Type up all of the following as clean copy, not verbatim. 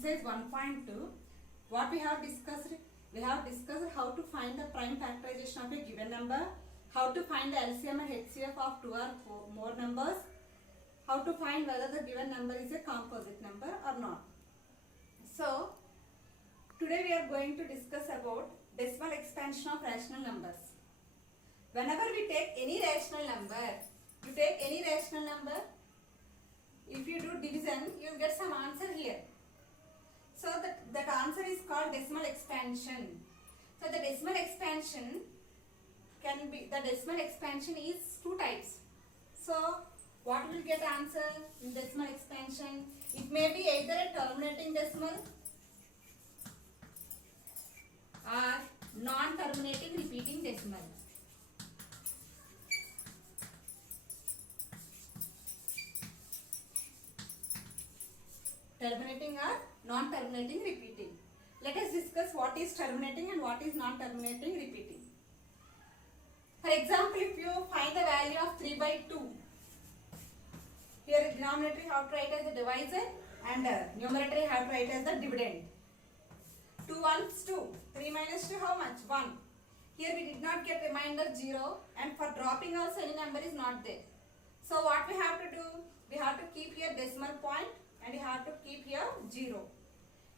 exercise 1.2. What we have discussed? We have discussed how to find the prime factorization of a given number, how to find the LCM and HCF of two or more numbers, how to find whether the given number is a composite number or not. So, today we are going to discuss about decimal expansion of rational numbers. Whenever we take any rational number, you take any rational number, if you do division, you will get some answer here. So that answer is called decimal expansion. So the decimal expansion is two types. So what will get answer in decimal expansion? It may be either a terminating decimal or non-terminating repeating decimal. Terminating or non-terminating repeating. Let us discuss what is terminating and what is non-terminating repeating. For example, if you find the value of 3 by 2, here denominator you have to write as the divisor and numerator you have to write as the dividend. 2 ones 2, 3 minus 2 how much? 1. Here we did not get remainder 0 and for dropping also any number is not there. So what we have to do? We have to keep here decimal point and you have to keep here 0.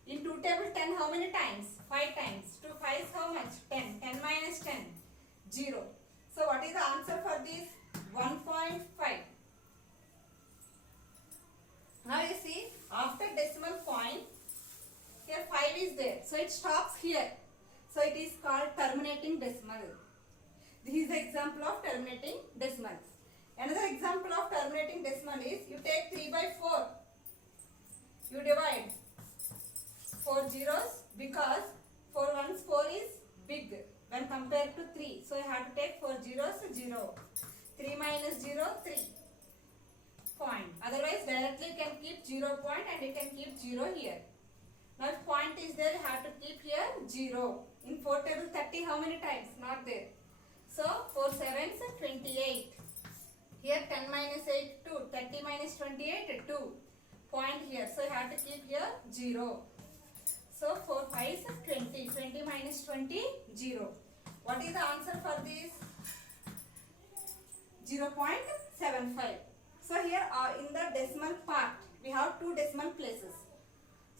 In 2 table 10 how many times? 5 times. 2 5 is how much? 10. 10 minus 10, 0. So what is the answer for this? 1.5. Now you see, after decimal point, here 5 is there. So it stops here. So it is called terminating decimal. This is the example of terminating decimal. Another example of terminating decimal is, you take 3 by 4. You divide 4 zeros because 4 ones 4 is big when compared to 3. So you have to take 4 zeros 0. 3 minus 0 3. Point. Otherwise directly you can keep 0 point and you can keep 0 here. Now if point is there, you have to keep here 0. In 4 table 30 how many times? Not there. So 4 sevens 28. Here 10 minus 8 2. 30 minus 28 2. Point here. So you have to keep here 0. So 4 5 is 20. 20 minus 20 0. What is the answer for this? 0.75. So here in the decimal part we have two decimal places.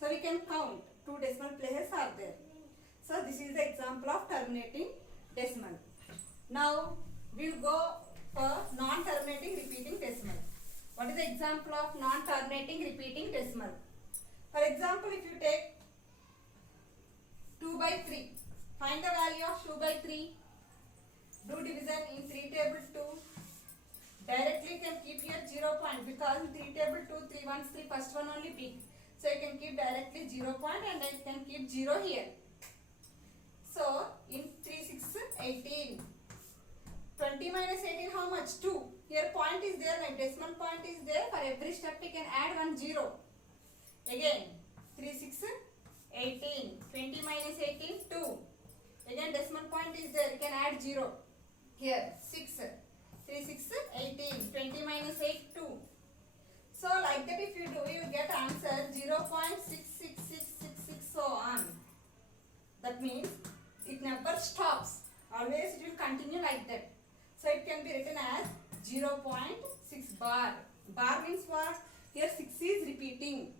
So we can count two decimal places are there. So this is the example of terminating decimal. Now we will go for non-terminating repeating decimal. What is the example of non-terminating repeating decimal? For example, if you take 2 by 3, find the value of 2 by 3. Do division in 3 table 2. Directly you can keep here 0 point because in 3 table 2, 3 ones 3, first one only big. So you can keep directly 0 point and you can keep 0 here. So in 3 6 18. 20 minus 18 how much? 2. Here point is there, my decimal point is there. For every step we can add 1 0. Again 3 6 18. 20 minus 18 2. Again decimal point is there, you can add 0. Here 6. 3 6 18. 20 minus 8 2. So like that if you do, you get answer 0.66666 so on. That means it never stops. Always it will continue like that. So it can be written as 0.6 bar. Bar means what? Here 6 is repeating.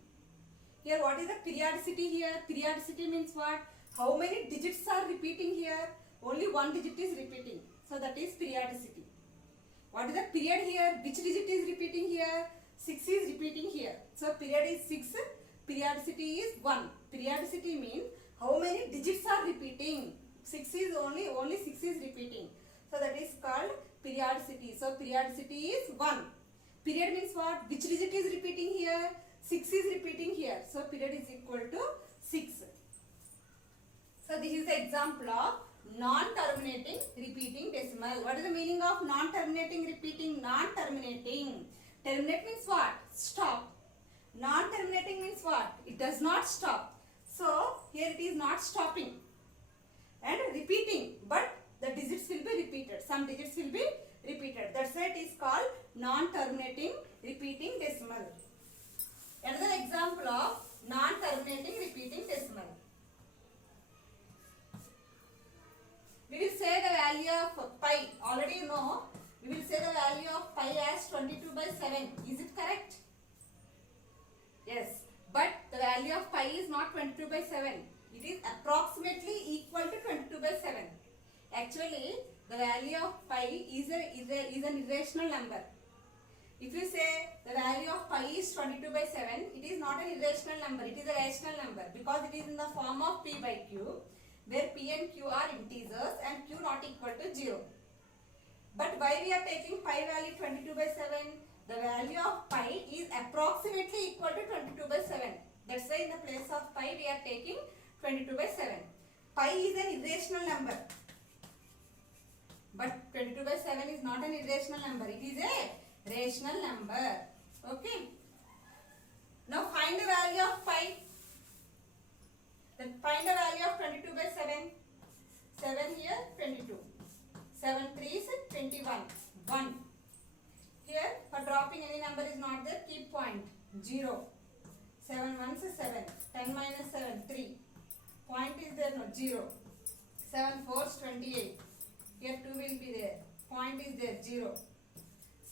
Here what is the periodicity here? Periodicity means what? How many digits are repeating here? Only one digit is repeating. So that is periodicity. What is the period here? Which digit is repeating here? 6 is repeating here. So period is 6. Periodicity is 1. Periodicity means how many digits are repeating. 6 is only 6 is repeating. So that is called periodicity. So periodicity is 1. Period means what? Which digit is repeating here? 6 is repeating here. So period is equal to 6. So this is the example of non-terminating repeating decimal. What is the meaning of non-terminating repeating? Non-terminating. Terminate means what? Stop. Non-terminating means what? It does not stop. So here it is not stopping and repeating, but the digits will be repeated. Some digits will be repeated. That's why it is called non-terminating repeating decimal. Another example of non-terminating repeating decimal. We will say the value of pi. Already you know. We will say the value of pi as 22/7. Is it correct? Yes. But the value of pi is not 22/7. It is approximately equal to 22/7. Actually, the value of pi is an irrational number. If you say the value of pi is 22/7, it is not an irrational number. It is a rational number because it is in the form of p by q, where p and q are integers and q not equal to 0. But why we are taking pi value 22/7? The value of pi is approximately equal to 22/7. That's why in the place of pi we are taking 22/7. Pi is an irrational number. But 22/7 is not an irrational number. It is a rational number. Okay. Now find the value of pi. Then find the value of 22/7. 7 here, 22. 7 3s 21. 1. Here for dropping any number is not there. Keep point. 0. 7 1s 7. 10 minus 7 3. Point is there, no, 0. 7 4s 28. Here 2 will be there. Point is there, 0.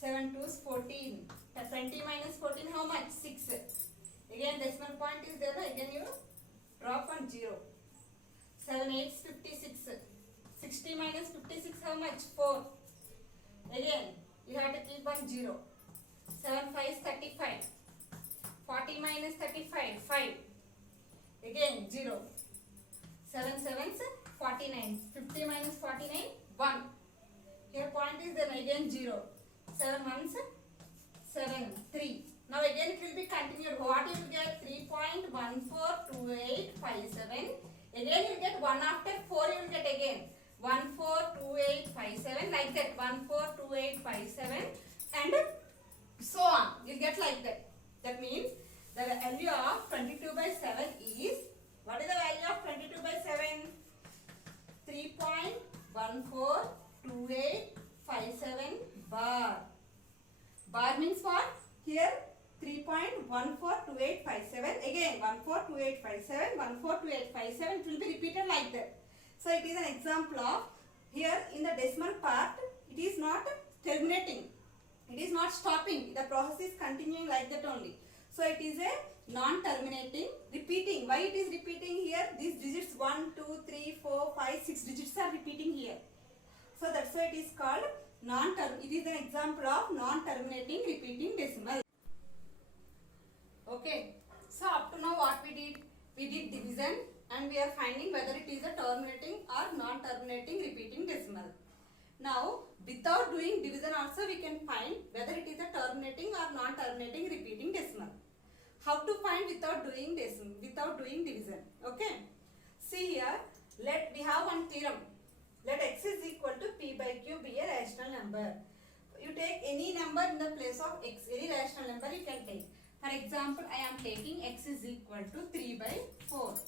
7 2s 14. 20 minus 14 how much? 6. Again decimal point is there, no? Again you drop on 0. 7 8s 56. 60 minus 56 how much? 4. Again you have to keep on 0. 7 5 is 35. 40 minus 35 5. Again 0. 7 7s 49. 50 minus 49 1. Here point is then again 0. 7 1s 7 3. Now again it will be continued. What you will get? 3.142857. Again you will get 1 after 4 you will get again 142857, like that. 142857 and so on. You will get like that. That means the value of 22/7 is, what is the value of 22/7? 3.142857 bar. Bar means what? Here 3.142857. Again 142857, 142857. It will be repeated like that. So it is an example of, here in the decimal part, it is not terminating. It is not stopping. The process is continuing like that only. So it is a non-terminating repeating. Why it is repeating here? These digits 1, 2, 3, 4, 5, 6 digits are repeating here. So that's why it is called non-term. It is an example of non-terminating repeating decimal. Okay. So up to now what we did? We did division and we are finding whether it is a terminating or non-terminating repeating decimal. Now without doing division also we can find whether it is a terminating or non-terminating repeating decimal. How to find without doing division? Okay. See here, we have one theorem. Let x is equal to p by q be a rational number. You take any number in the place of x, any rational number you can take. For example, I am taking x is equal to 3/4.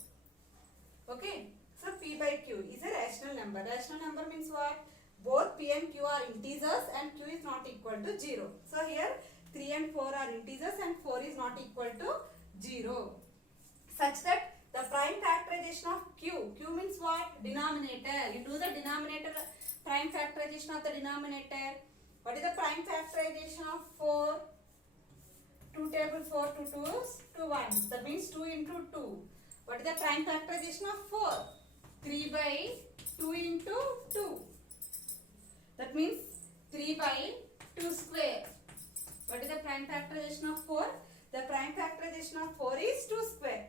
Okay. So p by q is a rational number. Rational number means what? Both p and q are integers and q is not equal to 0. So here 3 and 4 are integers and 4 is not equal to 0. Such that the prime factorization of q means what? Denominator. You do the denominator, prime factorization of the denominator. What is the prime factorization of 4? 2 table 4, 2 2s, 2 1s. That means 2 into 2. What is the prime factorization of 4? 3/2 into 2. That means 3/2 square. What is the prime factorization of 4? The prime factorization of 4 is 2 square.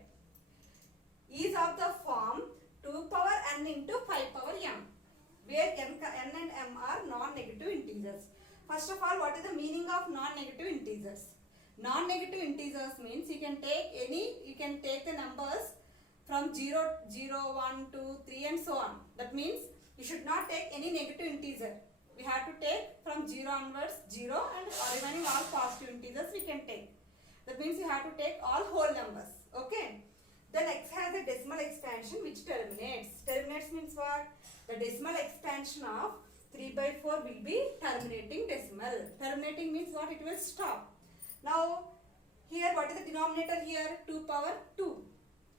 Is of the form 2 power n into 5 power m, where n and m are non-negative integers. First of all, what is the meaning of non-negative integers? Non-negative integers means you can take the numbers from 0, 0, 1, 2, 3 and so on. That means you should not take any negative integer. We have to take from 0 onwards 0 and remaining all positive integers we can take. That means you have to take all whole numbers. Okay. Then x has a decimal expansion which terminates. Terminates means what? The decimal expansion of 3/4 will be terminating decimal. Terminating means what? It will stop. Now Here what is the denominator here? 2 power 2.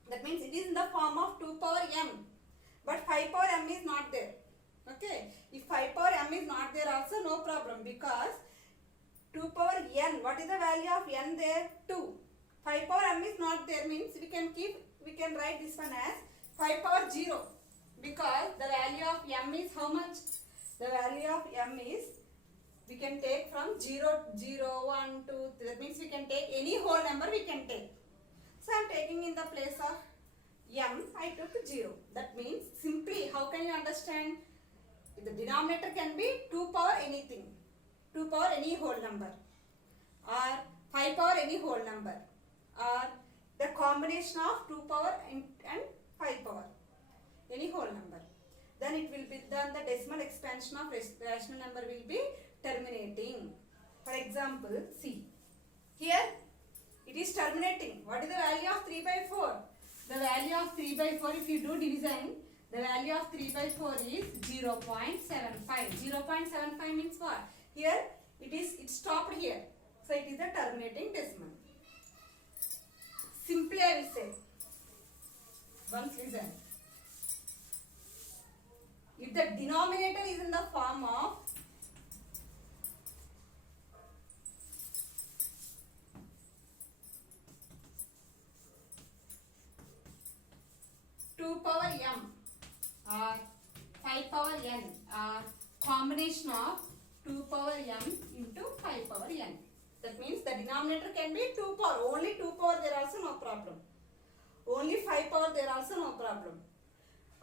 That means it is in the form of 2 power m. But 5 power m is not there. Okay. If 5 power m is not there also, no problem, because 2 power n, what is the value of n there? 2. 5 power m is not there means we can write this one as 5 power 0, because the value of m is how much? The value of m is, we can take from 0, 0, 1, 2, that means we can take any whole number we can take. So I am taking in the place of m, I took 0. That means simply, how can you understand? The denominator can be 2 power anything, 2 power any whole number, or 5 power any whole number, or the combination of 2 power and 5 power, any whole number. Then it will be done, the decimal expansion of rational number will be terminating. For example, see, here it is terminating. What is the value of 3 by 4? The value of 3 by 4, if you do division, the value of 3 by 4 is 0.75. 0.75 means what? Here it stopped here. So it is a terminating decimal. Simply I will say, once listen. If the denominator is in the form of 2 power m or 5 power n or combination of 2 power m into 5 power n. That means the denominator can be 2 power. Only 2 power there also no problem. Only 5 power there also no problem.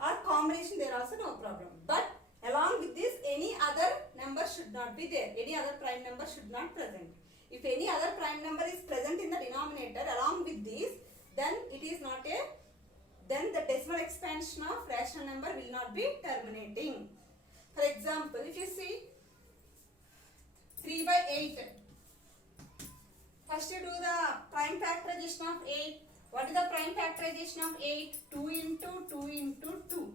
Or combination there also no problem. But along with this, any other number should not be there. Any other prime number should not present. If any other prime number is present in the denominator along with this, then it is not a, then the decimal expansion of rational number will not be terminating. For example, if you see 3 by 8, first you do the prime factorization of 8. What is the prime factorization of 8? 2 into 2 into 2.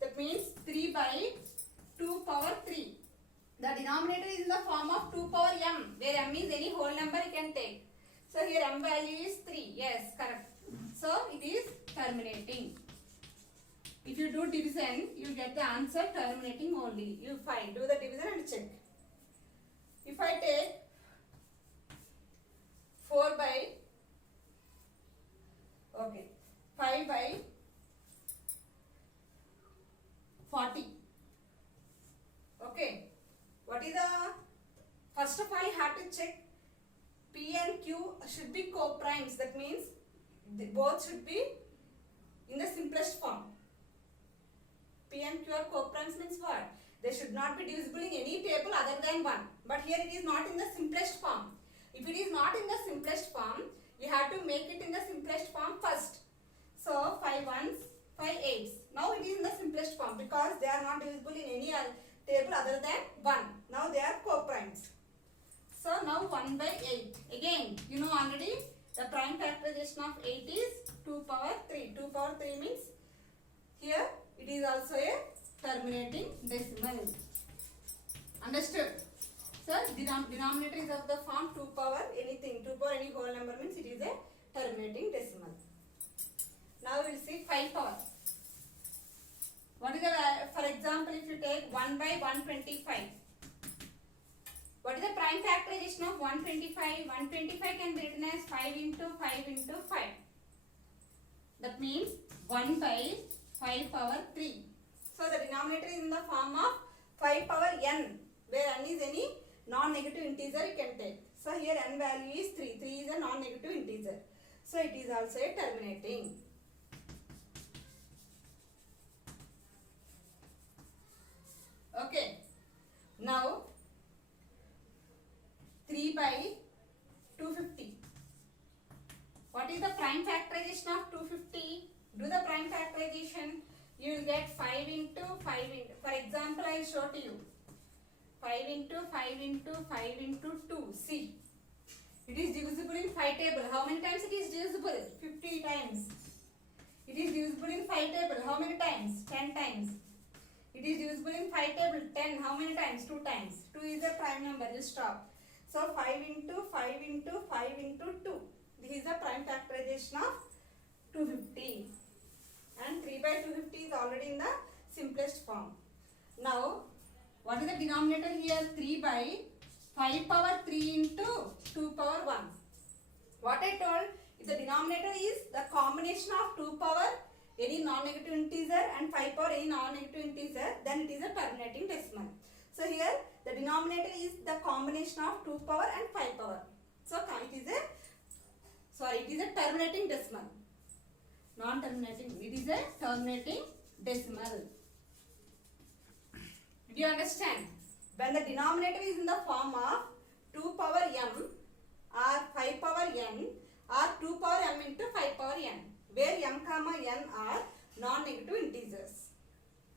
That means 3 by 2 power 3. The denominator is in the form of 2 power m, where m is any whole number you can take. So here m value is 3. Yes, correct. So it is terminating. If you do division, you get the answer terminating only. You find, do the division and check. If I take 4 by, okay, 5 by 40. Okay. What is the, first of all you have to check P and Q should be co-primes. That means both should be in the simplest form. P and Q are co-primes means what? They should not be divisible in any table other than 1. But here it is not in the simplest form. If it is not in the simplest form, you have to make it in the simplest form first. So 5 ones, 5 eights. Now it is in the simplest form because they are not divisible in any other table other than 1. Now they are co-primes. So now 1 by 8. Again, you know already the prime factorization of 8 is 2 power 3. 2 power 3 means here it is also a terminating decimal. Understood? So denominator is of the form 2 power anything. 2 power any whole number means it is a terminating decimal. Now we will see 5 power. What is the, for example, if you take 1 by 125. What is the prime factorization of 125? 125 can be written as 5 into 5 into 5. That means 1 by 5 power 3. So the denominator is in the form of 5 power n, where n is any non-negative integer you can take. So here n value is 3. 3 is a non-negative integer. So it is also a terminating. Okay. Now 3 by 250. What is the prime factorization of 250? Do the prime factorization. You will get 5 into 5 into. For example, I will show to you. 5 into 5 into 5 into 2. See. It is divisible in 5 table. How many times it is divisible? 50 times. It is divisible in 5 table. How many times? 10 times. It is divisible in 5 table. 10. How many times? 2 times. 2 is a prime number. You stop. So 5 into 5 into 5 into 2. This is the prime factorization of 250. And 3 by 250 is already in the simplest form. Now, what is the denominator here? 3 by 5 power 3 into 2 power 1. What I told, if the denominator is the combination of 2 power any non-negative integer and 5 power any non-negative integer, then it is a terminating decimal. So here the denominator is the combination of 2 power and 5 power. So it is a terminating decimal. Non-terminating, it is a terminating decimal. Did you understand? When the denominator is in the form of 2 power m or 5 power n or 2 power m into 5 power n, where m comma n are non-negative integers.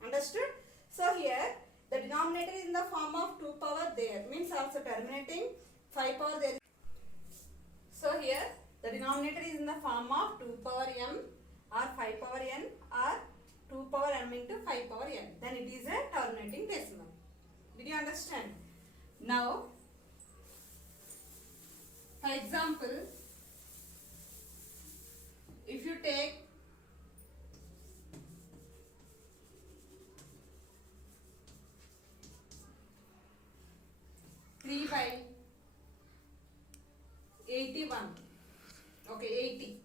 Understood? So here the denominator is in the form of 2 power there, means also terminating, 5 power there. So here the denominator is in the form of 2 power m or 5 power n or 2 power m into 5 power n, then it is a terminating decimal. Did you understand? Now, for example, if you take 3 by 81, okay, 80.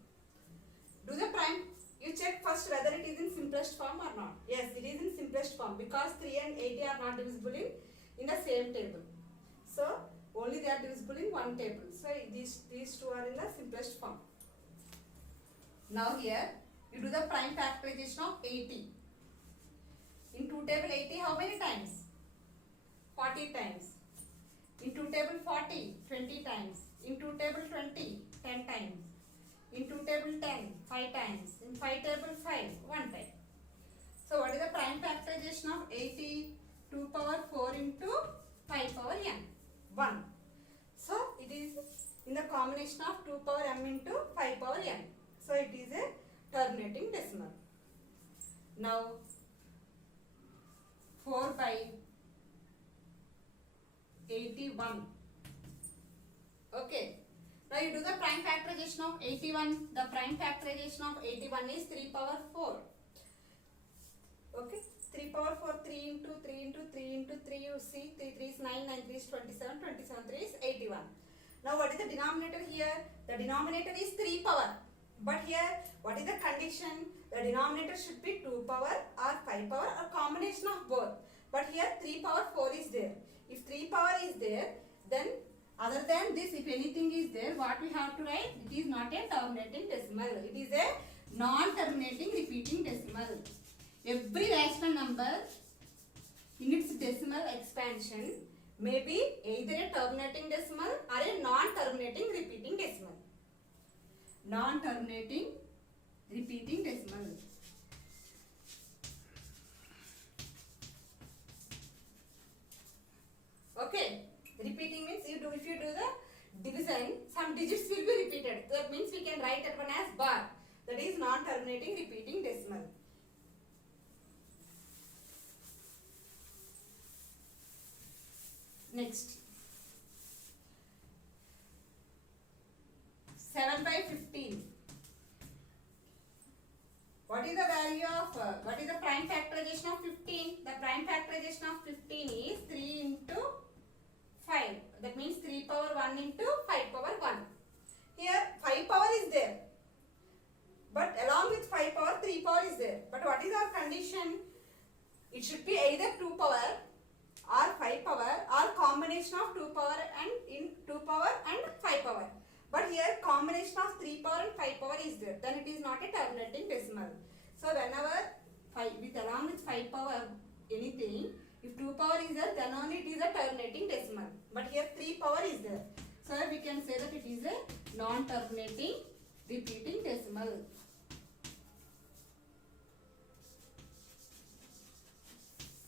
Do the prime, you check first whether it is in simplest form or not. Yes, it is in simplest form because 3 and 80 are not divisible in the same table. So, only they are divisible in one table. So, these two are in the simplest form. Now here, you do the prime factorization of 80. In 2 table 80, how many times? 40 times. In 2 table 40, 20 times. In 2 table 20, 10 times. In 2 table 10, 5 times. In 5 table 5, 1 time. So what is the prime factorization of 80? 2 power 4 into 5 power n. 1. So it is in the combination of 2 power m into 5 power n. So it is a terminating decimal. Now 4 by 81. Okay. Now you do the prime factorization of 81. The prime factorization of 81 is 3 power 4. Okay. 3 power 4, 3 into 3 into 3 into 3, you see 3 3 is 9, 9 3 is 27, 27 3 is 81. Now what is the denominator here? The denominator is 3 power. But here, what is the condition? The denominator should be 2 power or 5 power or combination of both. But here 3 power 4 is there. If 3 power is there, then other than this, if anything is there, what we have to write? It is not a terminating decimal. It is a non-terminating repeating decimal. Every rational number in its decimal expansion may be either a terminating decimal or a non-terminating repeating decimal. Non-terminating repeating decimal. Okay, repeating means if you do the division, some digits will be repeated. That means we can write that one as bar. That is non-terminating repeating decimal. Next, 7 by 15. What is the value of, what is the prime factorization of 15? The prime factorization of 15 is 3 into 5. That means 3 power 1 into 5 power 1. Here 5 power is there. But along with 5 power, 3 power is there. But what is our condition? It should be either 2 power or 5 power or combination of 2 power and in 2 power and 5 power. But here combination of 3 power and 5 power is there. Then it is not a terminating decimal. So whenever along with 5 power anything, if 2 power is there, then only it is a terminating decimal. But here 3 power is there. So we can say that it is a non-terminating repeating decimal.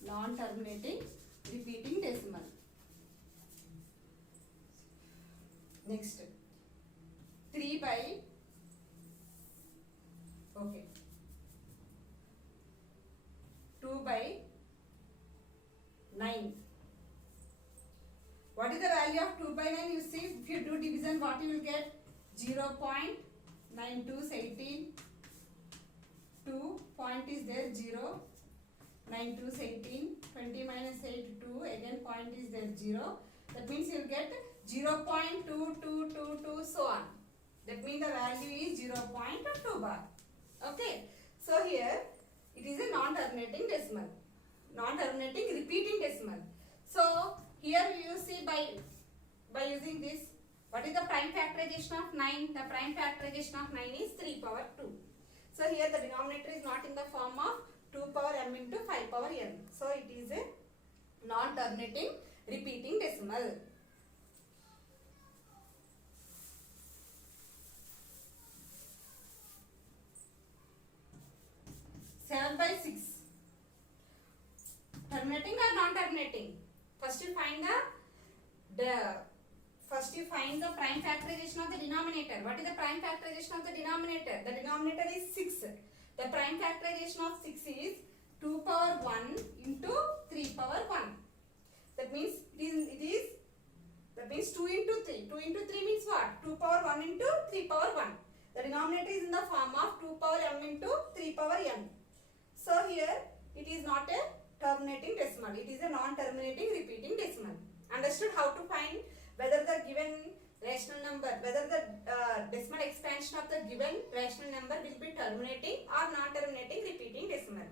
Non-terminating repeating decimal. Next, 3 by, okay, 2 by 9. What What is the value of 2 by 9? You see, if you do division, what you will get? 0.9218. 2 point is there, 0. 9 2 is 18. 20 minus 8, 2. Again point is there, 0. That means you will get 0.2222, so on. That means the value is 0.2 bar. Okay. So here it is a non-terminating decimal. Non-terminating repeating decimal. So here you see by using this, what is the prime factorization of 9? The prime factorization of 9 is 3 power 2. So here the denominator is not in the form of 2 power m into 5 power n. So it is a non-terminating repeating decimal. Seven by 6. Terminating or non-terminating? First you find the prime factorization of the denominator. What is the prime factorization of the denominator? The denominator is 6. The prime factorization of 6 is 2 power 1 into 3 power 1. That means that means 2 into 3. 2 into 3 means what? 2 power 1 into 3 power 1. The denominator is in the form of 2 power m into 3 power n. So here it is not a terminating decimal. It is a non-terminating repeating decimal. Understood how to find whether the given rational number, whether the decimal expansion of the given rational number will be terminating or non-terminating repeating decimal.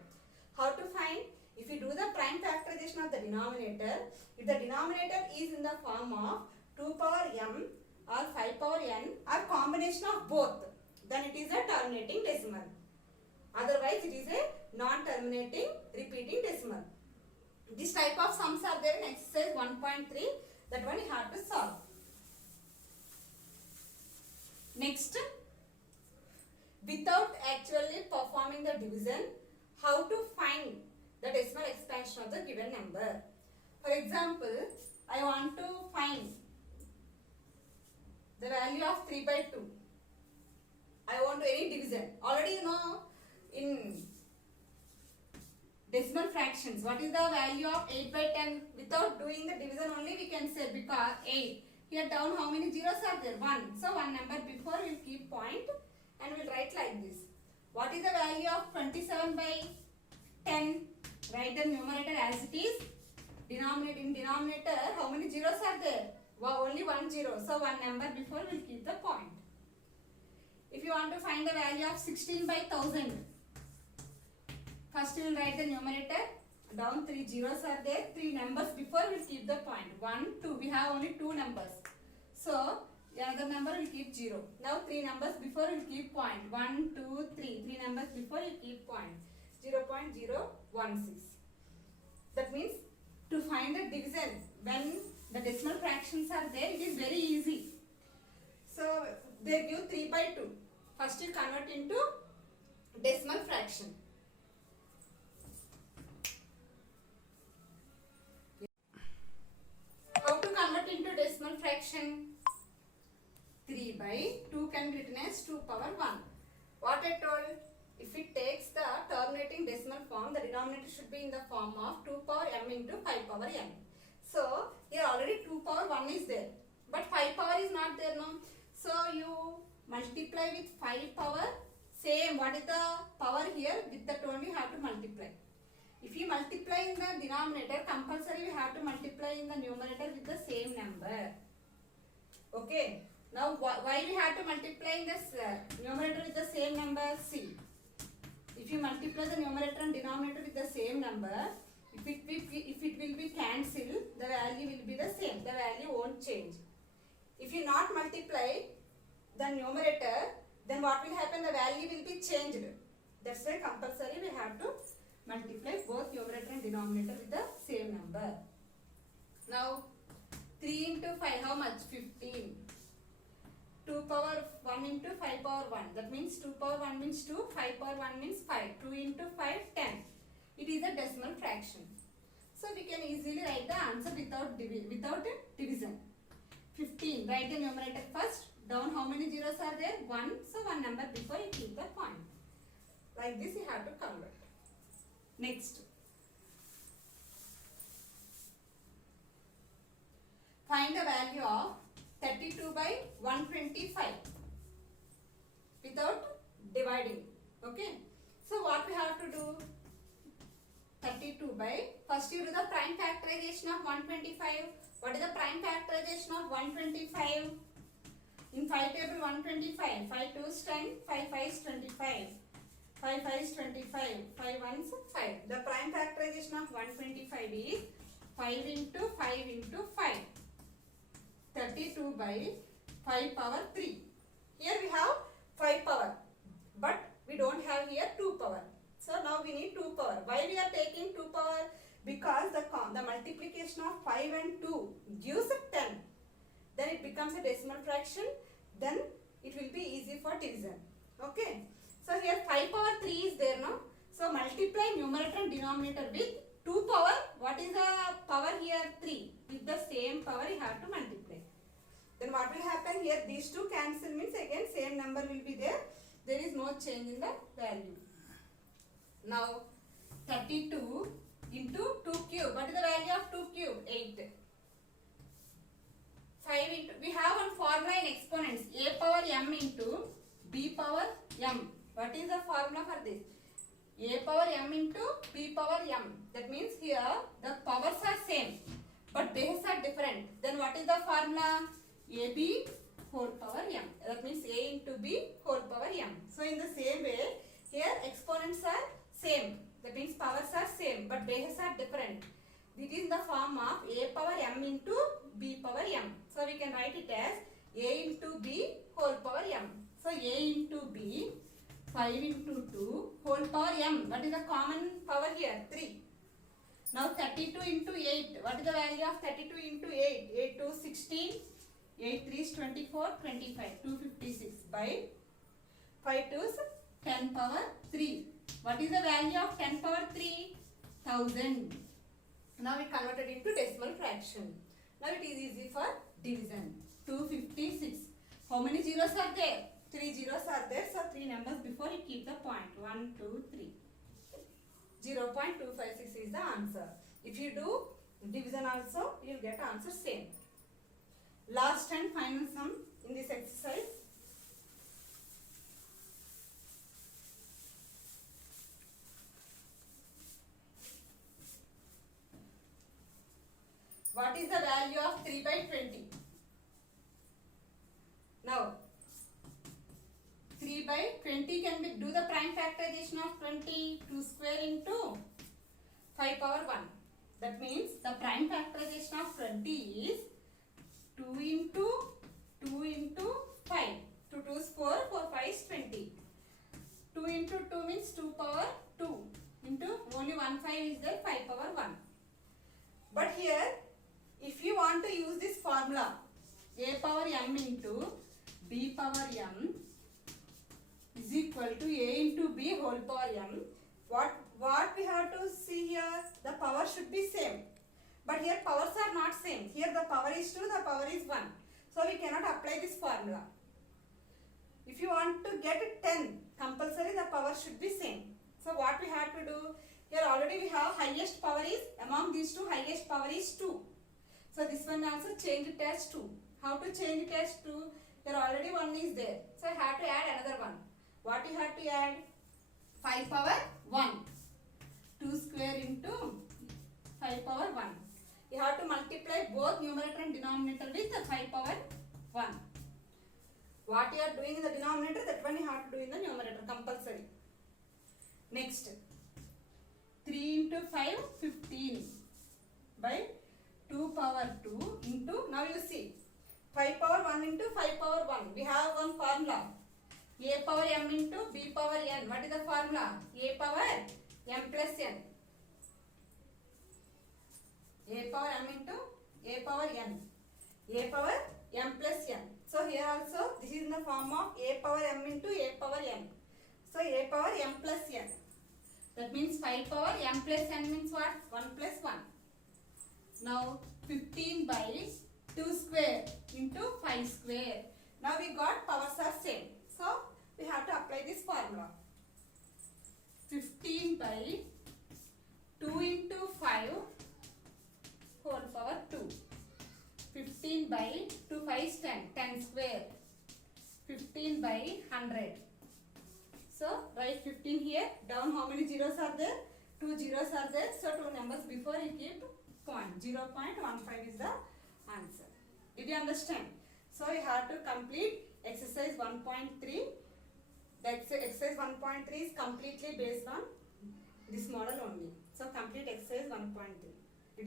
How to find? If you do the prime factorization of the denominator, if the denominator is in the form of 2 power m or 5 power n or combination of both, then it is a terminating decimal. Otherwise, it is a non-terminating repeating decimal. This type of sums are there in exercise 1.3. That one you have to solve. Next, without actually performing the division, how to find the decimal expansion of the given number. For example, I want to find the value of 3 by 2. I want any division. Already you know in decimal fractions what is the value of 8 by 10. Without doing the division only we can say, because 8. Here down how many zeros are there? 1. So one number before we will keep point and we will write like this. What is the value of 27 by 10? Write the numerator as it is. In denominator how many zeros are there? Only 1 0. So one number before we will keep the point. If you want to find the value of 16 by 1000, first we will write the numerator. Down 3 zeros are there. 3 numbers before we will keep the point. 1, 2. We have only 2 numbers. So another number will keep 0. Now 3 numbers before we will keep point. 1, 2, 3. 3 numbers before you keep point. 0.016. That means to find the division when the decimal fractions are there, it is very easy. So they give 3 by 2. First you convert into decimal fraction. How to convert into decimal fraction? 3 by 2 can be written as 2 power 1. What I told? If it takes the terminating decimal form, the denominator should be in the form of 2 power m into 5 power n. So here already 2 power 1 is there, but 5 power is not there now. So you multiply with 5 power, same what is the power here, with that only you have to multiply. If you multiply in the denominator, compulsory we have to multiply in the numerator with the same number. Okay. Now why we have to multiply in this numerator with the same number? See, if you multiply the numerator and denominator with the same number, if it will be cancelled, the value will be the same. The value won't change. If you not multiply the numerator, then what will happen? The value will be changed. That's why compulsory we have to multiply both numerator and denominator with the same number. Now 3 into 5, how much? 15. 2 power 1 into 5 power 1. That means 2 power 1 means 2, 5 power 1 means 5. 2 into 5, 10. It is a decimal fraction. So we can easily write the answer without division. 15. Write the numerator first. Down how many zeros are there? 1. So one number before you keep the point. Like this you have to convert. Next. Find find the value of 32 by 125 without dividing. Okay. So what we have to do? 32 by, first you do the prime factorization of 125. What is the prime factorization of 125? In 5 table 125, 5 2s 10, 5 5s 25, 5 5s 25, 5 1s 5. The prime factorization of 125 is 5 into 5 into 5. 32 by 5 power 3. Here we have 5 power, but we don't have here 2 power. So now we need 2 power. Why we are taking 2 power? Because the multiplication of 5 and 2 gives 10. Then it becomes a decimal fraction. Then it will be easy for division. Okay. So here 5 power 3 is there now. So multiply numerator and denominator with 2 power. What is the power here? 3. With the same power you have to multiply. Then what will happen here? These two cancel means again same number will be there. There is no change in the value. Now 32 into 2 cube. What is the value of 2 cube? 8. 5 into, we have one formula in exponents. A power m into b power m. What is the formula for this? A power m into b power m. That means here the powers are same but bases are different. Then what is the formula? AB whole power m. That means a into b whole power m. So in the same way, here exponents are same. That means powers are same but bases are different. It is in the form of a power m into b power m. So we can write it as a into b whole power m. So a into b, 5 into 2 whole power m. What is the common power here? 3. Now 32 into 8. What is the value of 32 into 8? 8 to 16. 8 3 is 24, 25, 256 by 5 2 is 10 power 3. What is the value of 10 power 3? 1000. Now we converted into decimal fraction. Now it is easy for division. 256. How many zeros are there? 3 zeros are there. So 3 numbers before you keep the point. 1, 2, 3. 0.256 is the answer. If you do division also, you will get answer same. Last and final sum in this exercise. What is the value of 3 by 20? Now 3 by 20 can be, do the prime factorization of 20, 2 square into 5 power 1. That means the prime factorization of 20 is 2 into 5. 2 2 is 4, 4 5 is 20. 2 into 2 means 2 power 2 into only 1 5 is there, 5 power 1. But here if you want to use this formula, a power m into b power m is equal to a into b whole power m. What we have to see here? The power should be same. But here powers are not same. Here the power is 2, the power is 1. So we cannot apply this formula. If you want to get 10, compulsory the power should be same. So what we have to do? Here already we have highest power is, among these two highest power is 2. So this one also change it as 2. How to change it as 2? Here already 1 is there. So I have to add another one. What you have to add? 5 power 1. 2 square into 5 power 1. You have to multiply both numerator and denominator with 5 power 1. What you are doing in the denominator, that one you have to do in the numerator, compulsory. Next, 3 into 5, 15 by 2 power 2 into, now you see, 5 power 1 into 5 power 1. We have one formula. A power m into b power n. What is the formula? A power m plus n. A power m into a power n. A power m plus n. So here also this is in the form of a power m into a power n. So a power m plus n. That means 5 power m plus n means what? 1 plus 1. Now 15 by 2 square into 5 square. Now we got powers are same. So we have to apply this formula. 15 by 2 into 5 whole power 2. 15 15 by 2 5 10, 10 square. 15 by 100. So write 15 here. Down how many zeros are there? 2 zeros are there. So 2 numbers before you keep point. 0.15 is the answer. Did you understand? So you have to complete exercise 1.3. The exercise 1.3 is completely based on this model only. So complete exercise 1.3.